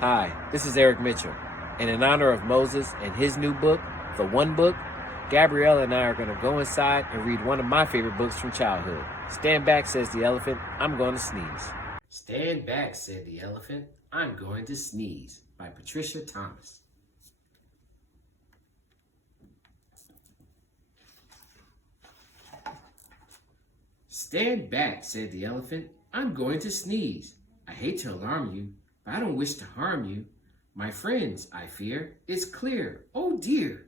Hi, this is Eric Mitchell, and in honor of Moses and his new book, The One Book, Gabrielle and I are going to go inside and read one of my favorite books from childhood. Stand back, says the elephant, I'm going to sneeze. Stand back, said the elephant, I'm going to sneeze, by Patricia Thomas. Stand back, said the elephant, I'm going to sneeze. I hate to alarm you, but I don't wish to harm you. My friends, I fear, it's clear. Oh dear,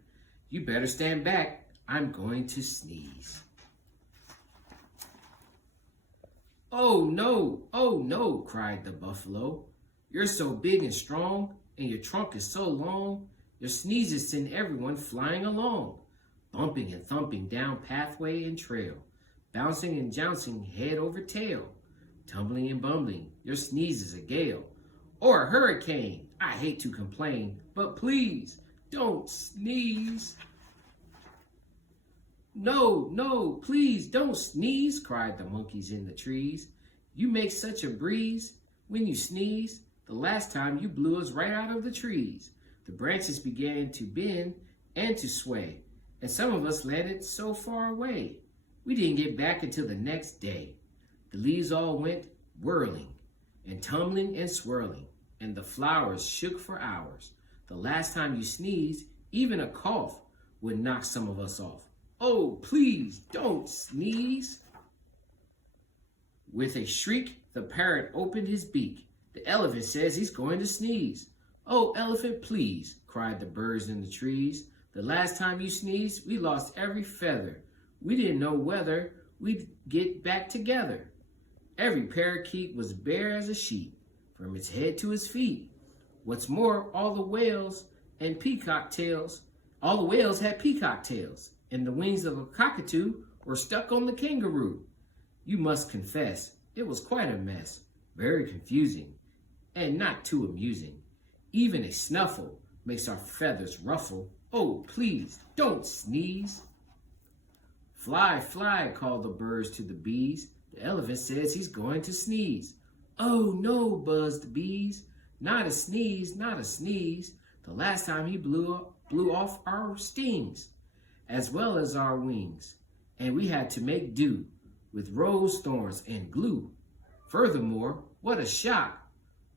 you better stand back. I'm going to sneeze. Oh no, cried the buffalo. You're so big and strong, and your trunk is so long, your sneezes send everyone flying along, bumping and thumping down pathway and trail, bouncing and jouncing head over tail, tumbling and bumbling, your sneeze is a gale, or a hurricane. I hate to complain, but please don't sneeze. No, please don't sneeze, cried the monkeys in the trees. You make such a breeze when you sneeze. The last time you blew us right out of the trees. The branches began to bend and to sway, and some of us landed so far away. We didn't get back until the next day. The leaves all went whirling and tumbling and swirling, and the flowers shook for hours. The last time you sneezed, even a cough would knock some of us off. Oh, please don't sneeze. With a shriek, the parrot opened his beak. The elephant says he's going to sneeze. Oh, elephant, please, cried the birds in the trees. The last time you sneezed, we lost every feather. We didn't know whether we'd get back together. Every parakeet was bare as a sheet, from its head to its feet. What's more, all the whales had peacock tails, and the wings of a cockatoo were stuck on the kangaroo. You must confess, it was quite a mess, very confusing, and not too amusing. Even a snuffle makes our feathers ruffle. Oh, please, don't sneeze. Fly, fly, called the birds to the bees. The elephant says he's going to sneeze. Oh no, buzzed the bees. Not a sneeze, not a sneeze. The last time he blew off our stings, as well as our wings, and we had to make do with rose thorns and glue. Furthermore, what a shock.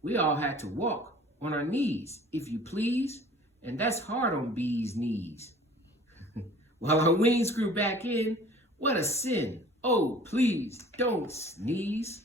We all had to walk on our knees, if you please, and that's hard on bees' knees. While our wings grew back in, what a sin. Oh, please don't sneeze.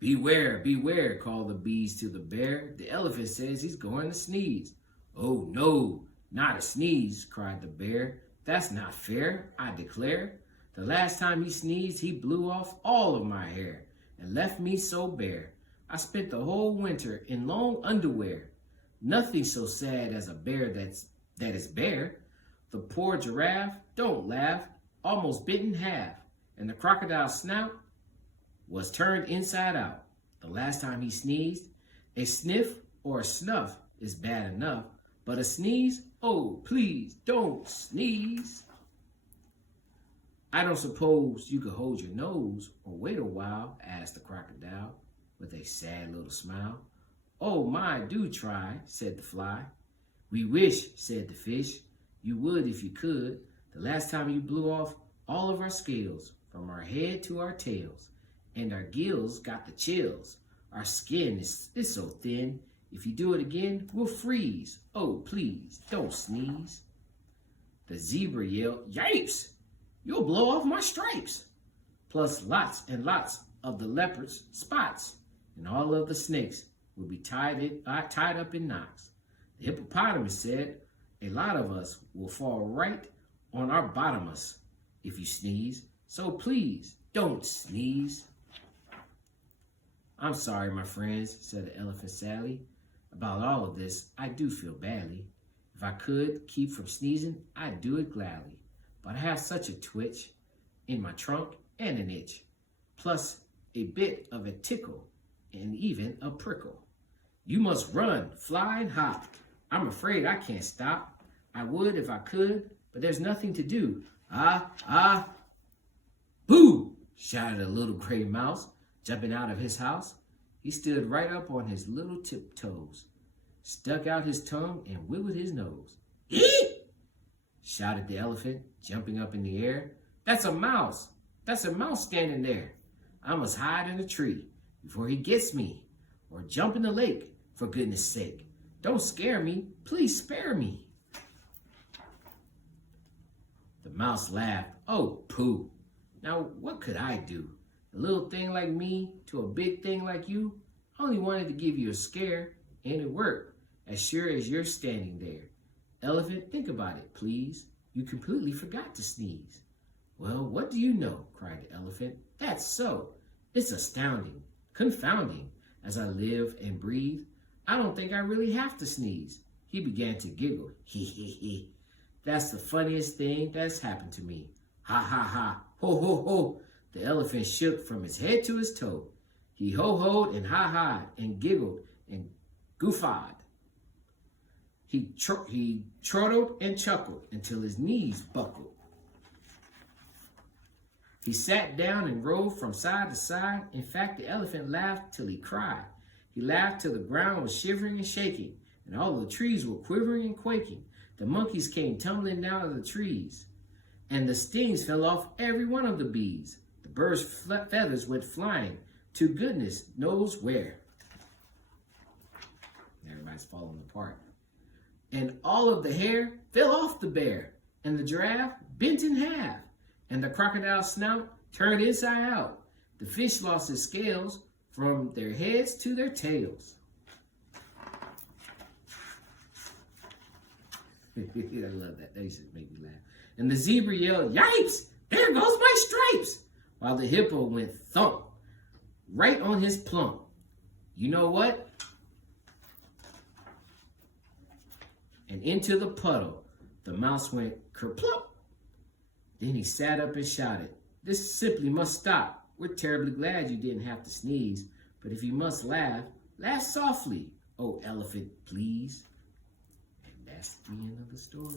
Beware, beware, called the bees to the bear. The elephant says he's going to sneeze. Oh no, not a sneeze, cried the bear. That's not fair, I declare. The last time he sneezed, he blew off all of my hair and left me so bare. I spent the whole winter in long underwear. Nothing so sad as a bear that is bare. The poor giraffe, don't laugh, almost bit in half, and the crocodile's snout was turned inside out. The last time he sneezed, a sniff or a snuff is bad enough, but a sneeze, oh, please don't sneeze. I don't suppose you could hold your nose or wait a while, asked the crocodile with a sad little smile. Oh my, do try, said the fly. We wish, said the fish, you would if you could. The last time you blew off all of our scales, from our head to our tails, and our gills got the chills. Our skin is so thin, if you do it again, we'll freeze. Oh, please, don't sneeze. The zebra yelled, yipes, you'll blow off my stripes. Plus lots and lots of the leopard's spots, and all of the snakes will be tied up in knots. The hippopotamus said, a lot of us will fall right on our bottomus if you sneeze, so please don't sneeze. I'm sorry, my friends, said the elephant sadly. About all of this, I do feel badly. If I could keep from sneezing, I'd do it gladly. But I have such a twitch in my trunk and an itch, plus a bit of a tickle and even a prickle. You must run, fly, and hop. I'm afraid I can't stop. I would if I could, but there's nothing to do. Boo! Shouted a little gray mouse, jumping out of his house. He stood right up on his little tiptoes, stuck out his tongue, and wiggled his nose. Eek! Shouted the elephant, jumping up in the air. That's a mouse. That's a mouse standing there. I must hide in a tree before he gets me, or jump in the lake, for goodness sake. Don't scare me. Please spare me. The mouse laughed. Oh, pooh. Now, what could I do? A little thing like me to a big thing like you? I only wanted to give you a scare, and it worked, as sure as you're standing there. Elephant, think about it, please. You completely forgot to sneeze. Well, what do you know? Cried the elephant. That's so. It's astounding, confounding. As I live and breathe, I don't think I really have to sneeze. He began to giggle. He, he. That's the funniest thing that's happened to me. Ha, ha, ha. Ho, ho, ho. The elephant shook from his head to his toe. He ho-hoed and ha-ha'd and giggled and goofied. He chortled and chuckled until his knees buckled. He sat down and rolled from side to side. In fact, the elephant laughed till he cried. He laughed till the ground was shivering and shaking, and all the trees were quivering and quaking. The monkeys came tumbling down out of the trees, and the stings fell off every one of the bees. The birds' feathers went flying to goodness knows where. Everybody's falling apart. And all of the hair fell off the bear, and the giraffe bent in half, and the crocodile's snout turned inside out. The fish lost his scales from their heads to their tails. I love that. That used to make me laugh. And the zebra yelled, "Yipes! There goes my stripes!" While the hippo went thump right on his plump. You know what? And into the puddle, the mouse went kerplump. Then he sat up and shouted, "This simply must stop. We're terribly glad you didn't have to sneeze. But if you must laugh, laugh softly, oh elephant, please." And that's the end of the story.